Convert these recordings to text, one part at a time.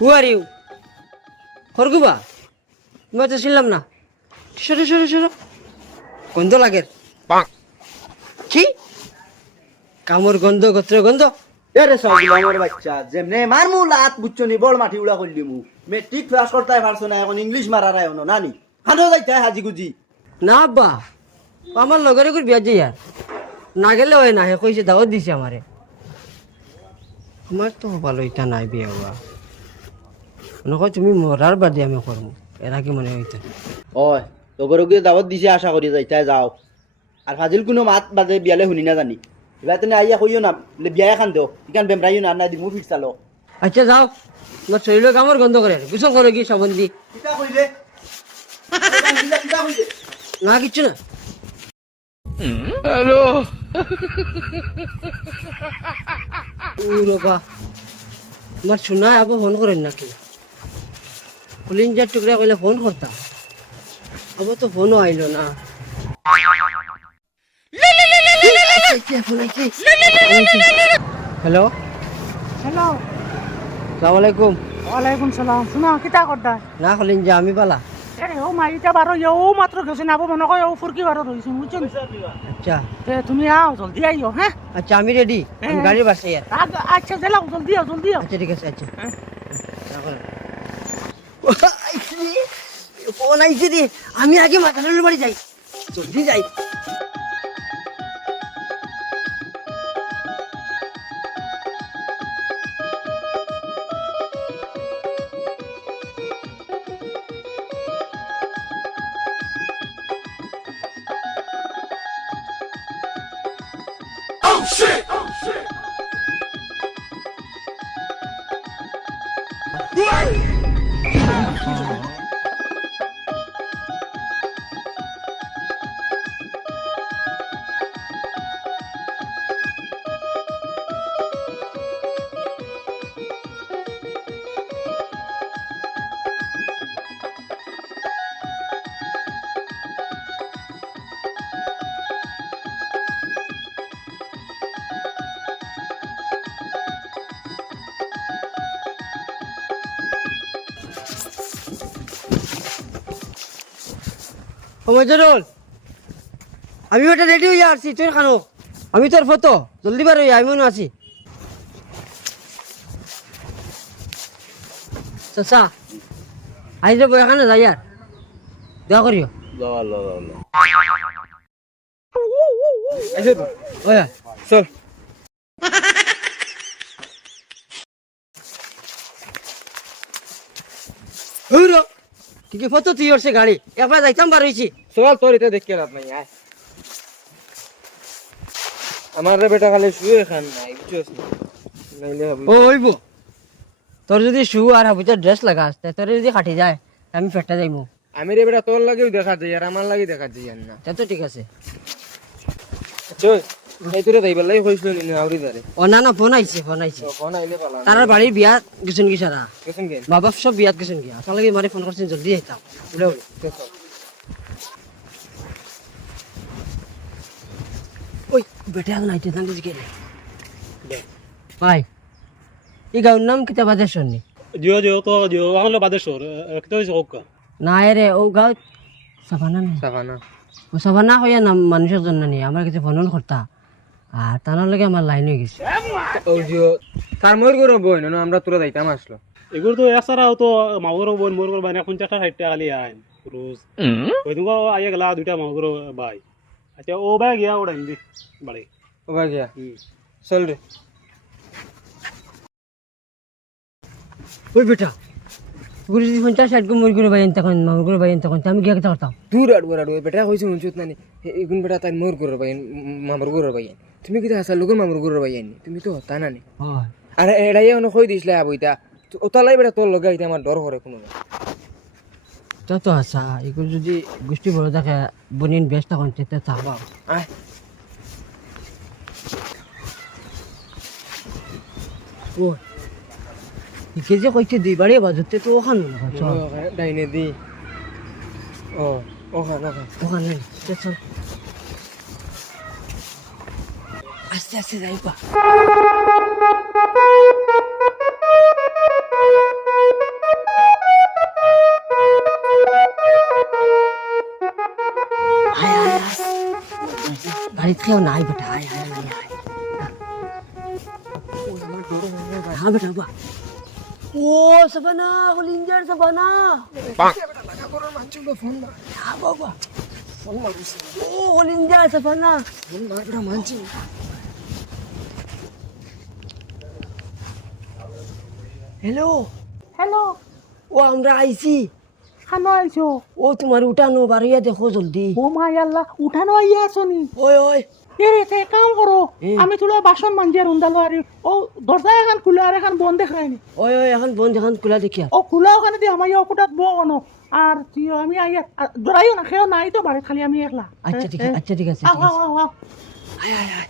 who are you খরগুবা মই তো ছিলাম না সরো সরো সরো গন্ধ লাগে কি কামর গন্ধ গোত্র গন্ধ এরে সবগুলো আমার বাচ্চা যেমনে মারমু লাত বুচ্চনি বড় মাটি উড়া করলি মু মেট্রিক পাস করতে পারছো না এখন ইংলিশ মারার আয়নো নানি হানো যাইতে হাজি গুজি না আব্বা আমার লগরে করে বিয়া যাই আর না গেলে হয় না হে কইছে দাওয়াত দিছে আমারে আমার তো ভালো এটা নাই বিয়া হওয়া নকয় তুমি মরার বাদে আমি করবো এরা কি মনে হইতো ওই তোগর গিয়ে দাওয়াত দিছে আশা করি যাইতে যাও আর ফাজিল কোনো মাত বাদে বিয়ালে শুনি না জানি এবার তুমি আইয়া কইও না বিয়া খান দেও ইকান বেমরাইও না না দি মুভির চালো আচ্ছা যাও তোমার শরীর কামর গন্ধ করে গুছন করো কি সাবন দি কিটা কইলে কিটা কইলে না কিচ্ছু না হ্যালো বাবা তোমার শোনা আবার ফোন করেন নাকি কলিঞ্জার টুকরা কইলে ফোন করতাম আবার তো ফোনও আইলো না হ্যালো হ্যালো সালাম আলাইকুম ওয়ালাইকুম সালাম শোনা কিতা করতা না কলিঞ্জা আমি পালা আরে ও মাইটা বারো ও মাত্র গেছে না মনে কয় ও ফুরকি বারো রইছে বুঝছেন আচ্ছা তে তুমি আও জলদি আইও হ্যাঁ আচ্ছা আমি রেডি আমি গাড়ি বাসে আর আচ্ছা দিলাম জলদি আও জলদি আও আচ্ছা ঠিক আছে আচ্ছা ফোন আইছে রে আমি আগে মাথার বাড়ি যাই জলদি যাই মজরুল আমি ওটা রেডি হয়ে আসছি তুই খানো আমি তোর ফটো জলদি বার হইয়া আমি আছি চাচা আই যাবো এখানে যাই আর দেওয়া করিও ওয়া চল হুরো কি ফটো তুই ওরছে গাড়ি একবার যাইতাম বার হইছি চল তোর এটা দেখে রাত নাই আয় আমার রে বেটা খালি শুয়ে খান নাই বুঝছস নাইলে হবে ও হইব তোর যদি শু আর হাবুজা ড্রেস লাগাস তে তোর যদি কাটি যায় আমি ফেটটা যাইমু আমি রে বেটা তোর লাগেও দেখা যায় আর আমার লাগে দেখা যায় না তা তো ঠিক আছে চল এই তোরে দাইবার লাগি কইছিল নি আউরি দারে ও না না ফোন আইছে ফোন আইলে পালা তার বাড়ির বিয়া গেছেন কি সারা কেসন গেন বাবা সব বিয়াত গেছেন কি আসলে কি মারে ফোন করছেন জলদি আইতাম উড়ে উড়ে ওই বেটা এখন আইতে থাকলে কি রে ভাই এই গাঁর নাম কিতা বাজে শুননি জিও জিও তো জিও এখন বাদেশ্বর কিতা হয়েছে হোকা না রে ও গাঁও সাফানা নেই সাফানা ও সাফানা হইয়া নাম মানুষের জন্য নেই আমার কাছে ফোন করতা আর তার লগে আমার লাইন হয়ে গেছে ও জিও তার ময়ূর গরো বই না আমরা তোরা যাইতাম আসলো এগুলো তো এছাড়াও তো মাগুর বোন মোর বাইনা 50টা 60টা খালি আইন রোজ ওই দিন আইয়া গেলা দুইটা মাগুর বাই আচ্ছা ও বাই গিয়া ওড়াইন দি বাড়ি ও ভাই গিয়া চল রে ওই বেটা গুরু যদি 50-60 গো মর করে বাইন তখন মামুর করে বাইন তখন আমি গিয়া কথা করতাম দূর আড়ু বেটা কইছ মুঞ্চুত নানি এগুন বেটা তাই ময়ূর গরো ভাই মামুর গরো ভাই তুমি কি আসা লোক মামুর গরো ভাই তুমি তো হতা নানি হয় আর এড়াইয়া অন কই দিছলা আবইতা ওতালাই বেটা তোর লগে আইতে আমার ডর করে কোনো তা তো আসা এগুলো যদি গোষ্ঠী বড় থাকে বনিন ব্যস্ত তখন তেতে থাকবা আয় ও ইকে যে কইছে দুই বাড়ি বাজতে তো ওখান ডাইনে দি ও ওখান ওখান নেই চল আস্তে আস্তে যাইবা বাড়িতে কেউ নাই বেটা আয় আয় আয় আয় হ্যাঁ বেটা বা ও সাবানা হলিঞ্জার সাবানা ফোন হ্যাঁ বাবা ও হলিঞ্জার সাবানা মারটা মানছি হ্যালো হ্যালো ও আমরা আইছি খানো আইছো ও তোমার উঠানো বাড়িয়া দেখো জলদি ও মাই আল্লাহ উঠানো আইয়া আছো নি ওই ওই এরে তে কাম করো আমি তোলা বাসন মাঞ্জিয়া রুন্দালো আর ও দরজা এখন খুলে আর এখন বন্ধ দেখায়নি ওই ওই এখন বন্ধ এখন খোলা দেখিয়া ও খোলা ওখানে দিয়ে আমার অকুটাত বনো আর তুইও আমি আইয়া জড়াইও না খেয়েও নাই তো বাড়ি খালি আমি একলা আচ্ছা ঠিক আছে আচ্ছা ঠিক আছে আও আও আও আও আয় আয় আয়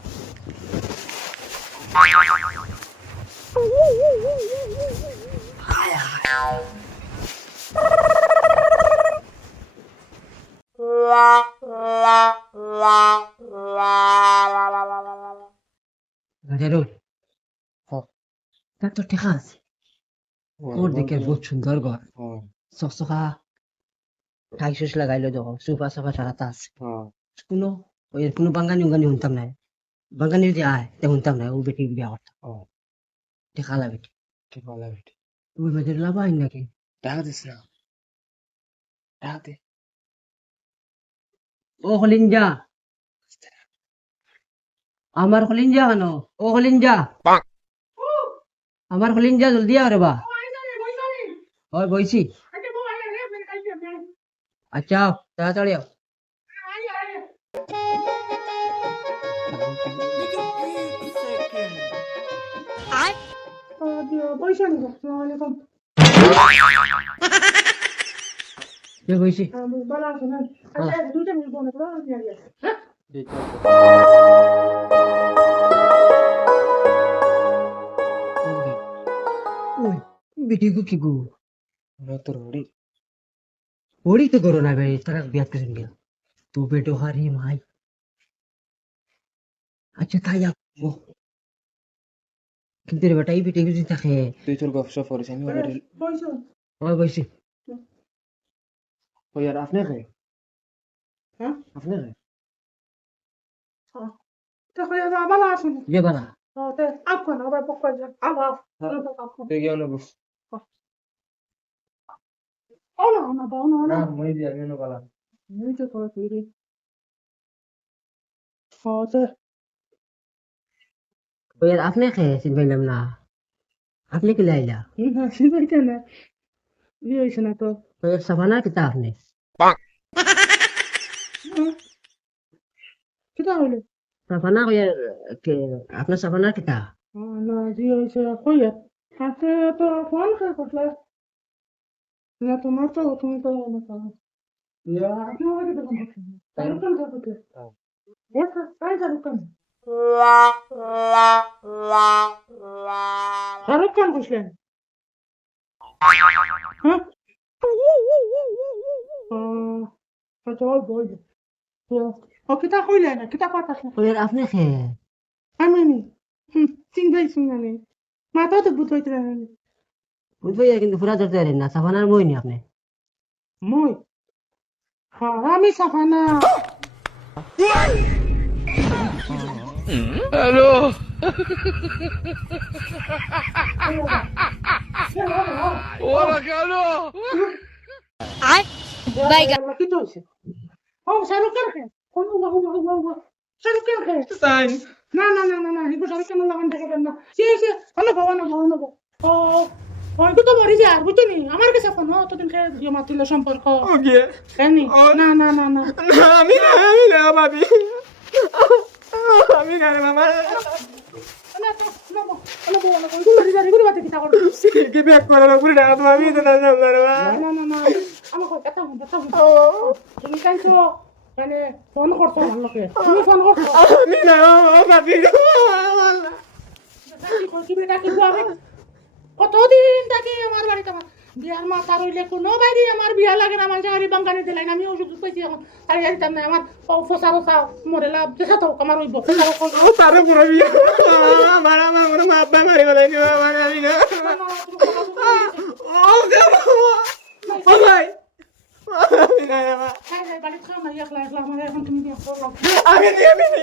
গাড়িরো তার তো টেকা আছে ওর দিকে বহুত সুন্দর ঘর চকচকা টাই সুস লাগাইলো দেখো সোফা সোফা সারাটা আছে কোনো ওই কোনো বাঙ্গানি উঙ্গানি শুনতাম নাই বাঙ্গানি যদি আয় তে শুনতাম নাই ও বেটি বিয়া করতাম টেকালা বেটি ওই বেটির লাভ আইন নাকি টাকা দিস না টাকা দে ও হলিঞ্জা আমার হলিঞ্জা কেন ও হলিঞ্জা আমার হলিঞ্জা জলদি আও রে বা ওই বইছি আচ্ছা তাড়াতাড়ি আও পয়সা নিব আসসালামাইকুম কে বইছি ভালো আছো না আচ্ছা 2টা মিনিট বন্ধ করো আমি আইয়া ওই বেটি গো কি গো তোর হরি ওড়ি তো করো না ভাই তারা বিয়াত করেন গেল তো বেটো হারি মাই আচ্ছা তাই আপো কিন্তু রে বেটা এই বেটি যদি থাকে তুই তোর গপসপ করিস আমি ওটা পয়সা ওই বইছি ওই আর আপনি কে হ্যাঁ আপনি কে তো কই ভালো আছো না যে বালা তে আপকো না আবার পক্কা যা আও তুই কেউ নেবো না না বাও না না মই দিয়ে আমি নেবো না এই তো করে ফিরে তে ওই আর আপনি কে চিনবাইলাম না আপনি কি লাইলা না সিবাইতে না ইয়ে হইছে না তো ওই সাবানা কিতা আপনি কিটা হইলো সাবানা ওই কে আপনার সাবানা কিতা না ইয়ে হইছে কইয়া হাতে তো ফোন করে করলে না তোমার তো তুমি তো না তো আপনি আমাকে দেখুন তারপর তো করতে দেখ কাই যারুকান শাহরুখ বসলেন হ্যাঁ আচ্ছা ওই বই ও কিতা কইলে না কিতা কথা ওই আর আপনি কে আমি নি চিন্তাই শুনানি মাথাও তো বুঝ হইতে না বুঝবই কিন্তু পুরা ধরতে পারেন না সাবানার মই নি আপনি মই হ্যাঁ আমি সাফানা কি চলছে ও শাহরুখ খান কে কোন শাহরুখ খান কে সাইন না না না না না এগুলো শাহরুখ খান লাগান থেকে না সে হলো ভবানা ভবানা ও ওইটা তো মরে যায় বুঝছো নি আমার কাছে ফোন অতদিন খেয়ে দিয়ে মাতিল সম্পর্ক ওকে কেন না না না না আমি না ভাবি আমি না রে মামা কি ব্যাক করার পুরো টাকা তো আমি তো না জানলাম রে তুমি কাইছো মানে ফোন করছো ভালোকে তুমি ফোন করছো আমি না ভাবি কতদিন থাকি আমার বাড়িতে আমার বিয়ার মাথা রইলে কোনো বাড়ি আমার বিয়া লাগে না আমার জাহারি বাঙ্গানি দিলাই না আমি ওষুধ পাইছি এখন তাই জানিতাম না আমার ফসা ফসা মরে লাভ দেখা তো আমার ওই তারে পুরো বিয়া আমার আমার মনে মা আব্বা মারি বলে নি আমার আমি না ও ভাই আমি নাই আমার বাড়ি খাও না একলা একলা আমার এখন তুমি দিয়ে আমি নি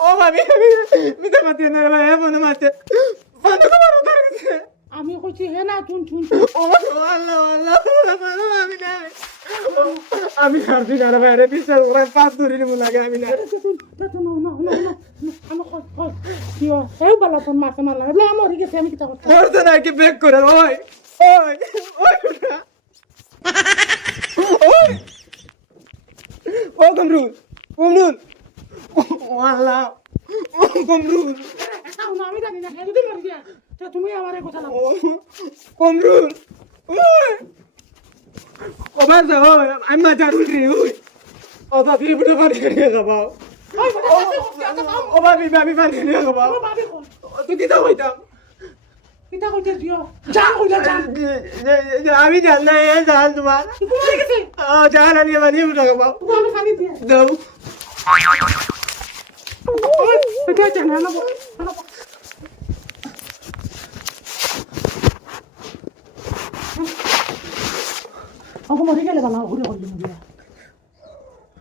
ও ভাবি মিতা মাতি না ভাই এমন মাতে বন্ধ করো ধরেছে আমি কইছি হে না চুন চুন ও আল্লাহ আল্লাহ আমি নাই আমি হারছি না ভাই রে বিশ্বাস করে পাঁচ ধরে নিব লাগে আমি না আমি কই কিও এই বালা তোর মাকে মারলা বলে আমার গেছে আমি কি তা করতে করতে না কি ব্যাক করে ওই ওই ওই ওই ও কমরুল কমরুল আল্লাহ ও কমরুল আমি জানি না যদি মরে গিয়া তুমি আমার কথা না কমরুল ও বাজা ও আমি মা জারুল রে ওই ও বাবি বুড়ো বাড়ি নিয়ে যাবাও ও বাবি বাবি বাড়ি নিয়ে যাবাও তুই কি দাও হইতাম কিতা কইতে দিও জান কইলা জান আমি জান না এ জান তোমার তোমার কাছে জান আনি মানে উঠা যাবাও তুমি খালি দিয়ে দাও ওই এটা জান না ওকে মরে গেলে বালা ঘুরে করলি মরিয়া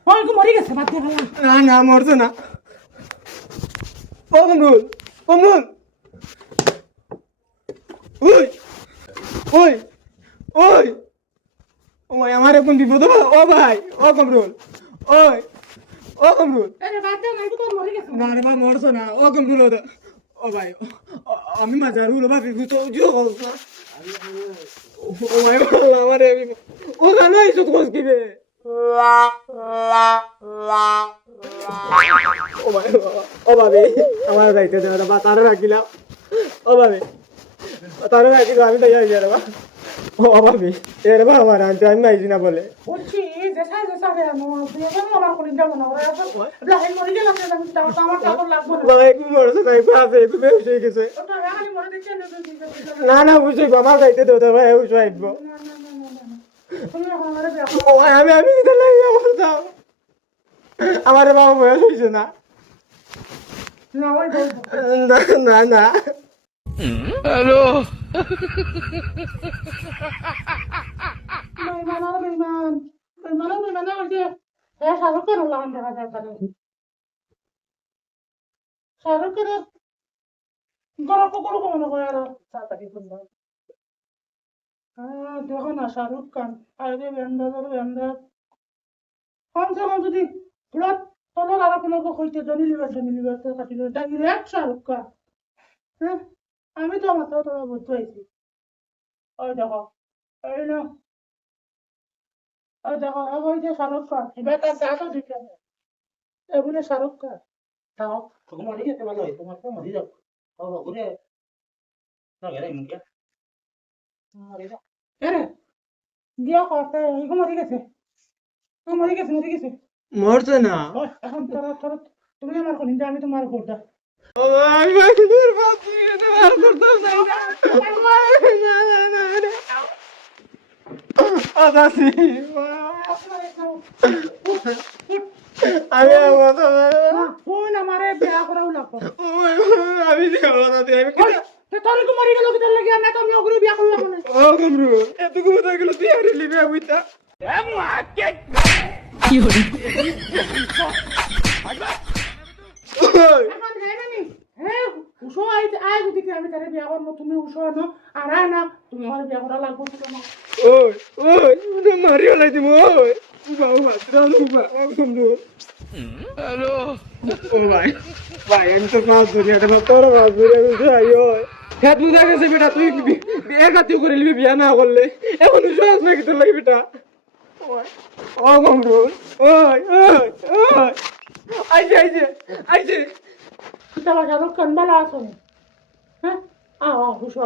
ওই কো মরে গেছে বাদ দিয়ে গেলাম না না মরছে না ও কমরুল কমরুল ওই ওই ওই ওই আমার এখন বিপদ ও ভাই ও কমরুল ওই ও কমরুল আরে বাদ দাও নাই তো মরে গেছে না রে ভাই মরছে না ও কমরুল ও ভাই আমি মাজারুল ভাবি তো জিও করছ ও ভাই আমার ও গানো আইছো তো কি বে ও ভাই ও ভাবি আমার যাইতে দাও বা তারে রাখিলাম ও ভাবি তারে রাখিলাম আমি তাই যাই রে বা ও ভাবি এর বা আমার আনতে আমি আইছি না বলে ওছি যেসা যেসা রে নো তুই আমার কোন যাব না ওরা ব্লাইন মরে গেল না আমি তাও আমার টাকা লাগবে না ভাই কি মরছে তাই পাশে একটু বেশ হয়ে গেছে ওটা রাখালি মরে দেখে না না বুঝই আমার যাইতে দাও ভাই ও যাইব ও আমি কি লাগি আমার দাও আমার বাবা বয়স হইছে না না ওই না না হ্যালো বেমান ওই যে শাহরুখ খান লাগান দেখা যায় শাহরুখ খানের গল্প করবো মনে হয় আরো তাড়াতাড়ি শুনলাম হ্যাঁ দেখো না শাহরুখ খান আরে বেন্দার কমসে কম যদি প্লট তলার আর কোনো হইতে জনি লিবার তো কাটিল ডাইরেক্ট শাহরুখ খান হ্যাঁ আমি তো আমার তো তোরা বুঝতে পারছি ওই দেখো এই না ওই দেখো ওই যে শাহরুখ খান এবার তার দাদা দিতে এগুলো শাহরুখ খান তাও তোমার মরি যেতে ভালো হয় তোমার তো মরি যাও ঘুরে না গেলে মুখে গিয়া কথা এগো মরি গেছে মরছে না এখন তোরা তুমি আমার কোন আমি তোমার কোটা ও ভাই ভাই দূর বাকি তোমার করতাম না না আদাসি আমি ফোন আমারে বিয়া করাও লাগবে আমি দেবো না আমি তোর কি মরি গেল কি তোর লাগি না তো আমি ওগুলো বিয়া করলাম না ও গমরু এতটুকু কথা গেল তুই আর লিবি আইতা এ মাকে কি হলি এখন হে নানি হে উশো আই যদি কি আমি তারে বিয়া করব তুমি উশো না আর না তুমি আমার বিয়া করা লাগবে না ওই তুমি মারিও লাই দিমু ওই বাবু মাত্রালু বাবু গমরু হ্যালো ও ভাই আমি তো পাঁচ ধরি এটা তোর পাঁচ ধরি আমি যাই ওই হ্যাঁ তুই দেখেছে বেটা তুই বিয়ে কাতিও করে নিবি বিয়া না করলে এখন সহজ নাকি তোর লাগে বেটা ও গমরুল ওই আইছে তারা শাহরুখ খান বালা আসুন হ্যাঁ হুশো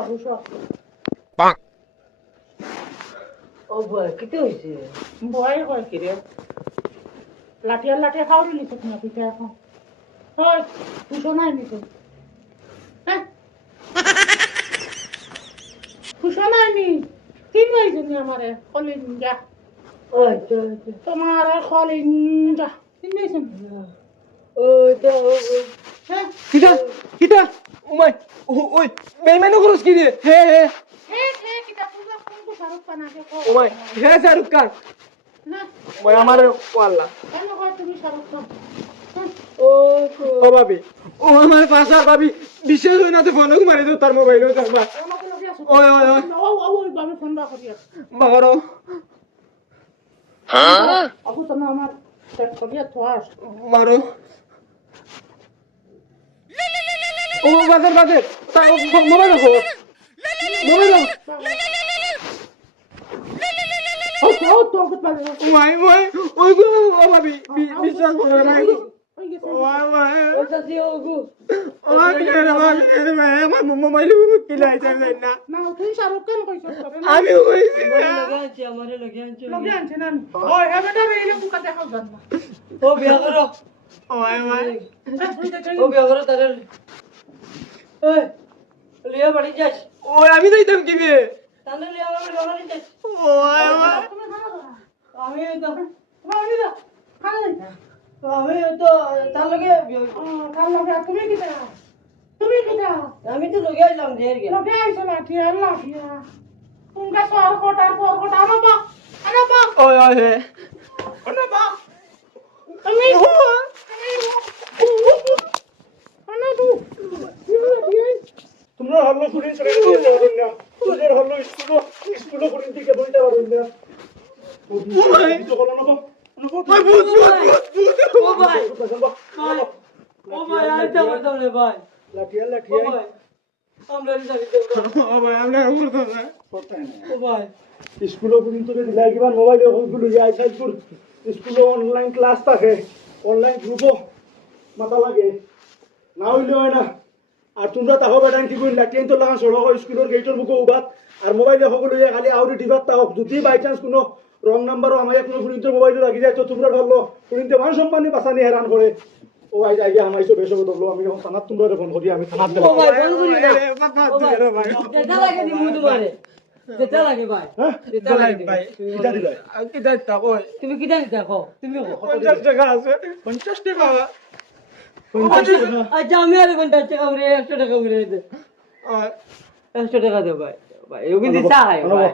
ও বয় কিতে হয়েছে বয় হয় কি রে লাঠিয়া খাওয়া নিছে না পিঠে এখন হয় হুশো নাই নিছে হ্যাঁ হুশো নাই নি তিন হয়েছে নি আমারে কলিঞ্জা ওই তোমার কলিঞ্জা তিন হয়েছে ওই তো কিটা কিটা ওমাই ওই বেইমানো করস কি রে হে হে ওমাই হে শাহরুখ খান ওই আমার ওয়াল্লা ও ভাবি ও আমার পাশা ভাবি বিশেষ হই না তো ফোন মারি দাও তার মোবাইল তার বা ওই ওই ওই বাবারো মারো ও বাজার বাজার তার মোবাইল রাখো মোবাইল রাখো ওই ওই ওই ও ভাবি বিশ্বাস করে না ওই ওই আমার মোবাইল কিলাই যায় না আমি ও বিয়া করো ও বিয়া করো তার ওই লিয়া বাড়ি যাস ওই আমি যাইতাম কি বে তাহলে লিয়া বাড়ি যাস ওই আমি তো তার লগে আমি তো লগে আইলাম ঢের গে ওই ওই হে তোমরা হল্লো শুনি ছেড়ে দিয়ে যাবেন না তোদের হল্লো স্কুলে করে দিকে বলতে পারবেন না ওই তো বলো না ভাই ভূত ভূত ভূত ও ভাই ও ভাই আইতা বলতাম রে ভাই লাঠিয়া ও লাঠিয়া ভাই আমরা যাই ও ভাই আমরা করতাম না ও ভাই স্কুলে পর্যন্ত দিলাই কিবা মোবাইলে হলগুলো যাই সাইডপুর স্কুলে অনলাইন ক্লাস থাকে অনলাইন গ্রুপও মাথা লাগে না হইলে হয় না আর তোমরা তাহো বেটান কি কইলা টেন তো লাগান সড়ক স্কুলের গেটের মুখে উবাত আর মোবাইলে হগুলো খালি আউরি ডিবাত তাহক যদি বাই চান্স কোনো রং নাম্বারও আমার কোনো ফুরিন্তের মোবাইলে লাগি যায় তো তোমরা ধরলো ফুরিন্তে মান সম্মানী বাঁচানি হেরান করে ও আই যাই আমার এসব এসব ধরলো আমি যখন থানার তোমরা ফোন করি আমি থানার ও ভাই ফোন করি না যেটা লাগে দি মুদ মারে যেটা লাগে ভাই যেটা লাগে ভাই কিটা দিলাই কিটা তা ওই তুমি কি জানি দেখো তুমি 50 টাকা আছে 50 টাকা আচ্ছা আমি আর 50 টাকা করে 100 টাকা করে দে 100 টাকা দে ভাই ভাই এগুলো দিছা হয় ভাই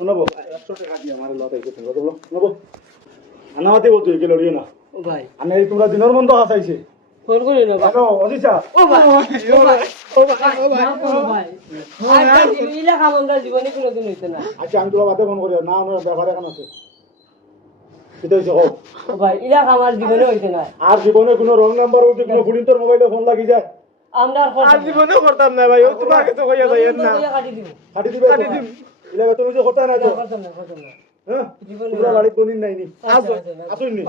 নবো 100 টাকা দিয়ে আমার লতাই করতে বলো নবো আনাওয়াতে বলতো কি লড়িয়ে না ও ভাই আনে তোমরা দিনের বন্ধ হাসাইছে ফোন করি না ভাই হ্যালো অজিতা ও ভাই ও ভাই ও ভাই ও ভাই আচ্ছা ইলা খামন্দা জীবনে কোনোদিন হইছে না আচ্ছা আমি তোরা বাতে ফোন করি না আমার ব্যাপারে কেন আছে সেটা হচ্ছে হোক ও ভাই ইলা আমার জীবনে হইছে না আর জীবনে কোনো রং নাম্বার উঠে কোনো ফুলিন্তর মোবাইলে ফোন লাগি যায় আমরা আর জীবনেও করতাম না ভাই ও তোমাকে তো কইয়া যাই না কাটি দিব কাটি দিবে ইলাকা তুমি যে কথা না তো করতাম না হ্যাঁ তোমরা বাড়ি বনিন নাইনি আসুননি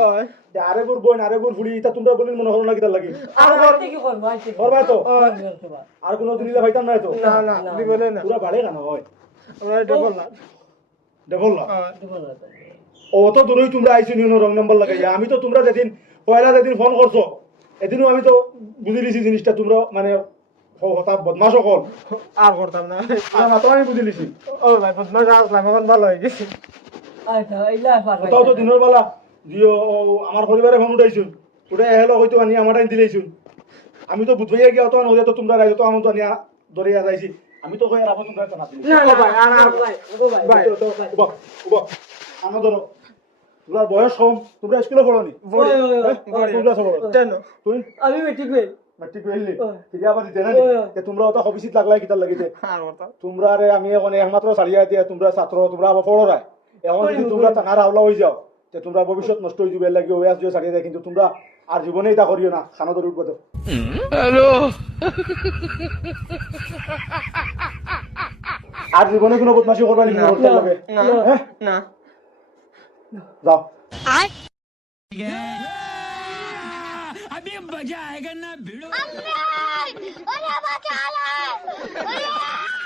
আরে গুর বইন আরে গুর ফুলি তা তোমরা বলিন মনে হলো না কি তার লাগি আর কি করব আইছে করবা তো আর কোনো দিন ভাইতাম না তো না না জীবনে না পুরা বাড়ে কেন হয় আমরা ডবল না ডবল না অত দূরই তোমরা আইছো নিও রং নাম্বার লাগাই আমি তো তোমরা যেদিন পয়লা যেদিন ফোন করছো এদিনও আমি তো বুঝে লিছি জিনিসটা তোমরা মানে হতা বদমাশ সকল আর করতাম না না তো আমি বুঝে লিছি ও ভাই বদমাশ আসলাম এখন ভালো হয়ে গেছে আচ্ছা ইলা পারবা তাও তো দিনের বেলা জিও আমার পরিবারে ফোন উঠাইছুন ওটা এহেলো হয়তো আনি আমার টাইম দিলেইছুন আমি তো বুঝবাইয়া গিয়া অত হয়ে তো তোমরা রাইছো তো আমি তো আনিয়া ধরিয়া যাইছি আমি তো কই রাখো তোমরা না না না ভাই আর ভাই ও ভাই ভাই উবা উবা আনো ধরো তোমরা বয়স কম তোমরা স্কুলে পড়নি তোমরা সব কেন তুই আমি মেট্রিক হই মেট্রিক হইলি ঠিক আবার দিতে না তোমরা অত অফিসিত লাগলাই কিতার লাগিতে আর করতাম তোমরা রে আমি এখন একমাত্র ছাড়িয়া দিয়া তোমরা ছাত্র তোমরা আবার পড়ায় এখন যদি তোমরা টানার হাওলা হয়ে যাও তে তোমরা ভবিষ্যৎ নষ্ট হয়ে যাবে লাগি ওয়াস দিয়ে ছাড়িয়ে দেয় কিন্তু তোমরা আর জীবনেই তা করিও না খানা ধরে উঠবো তো হ্যালো আর জীবনে কোনো বদমাশি করবা নি করতে লাগে না না যাও अभी मजा आएगा ना भिड़ो अरे बाबा क्या हाल है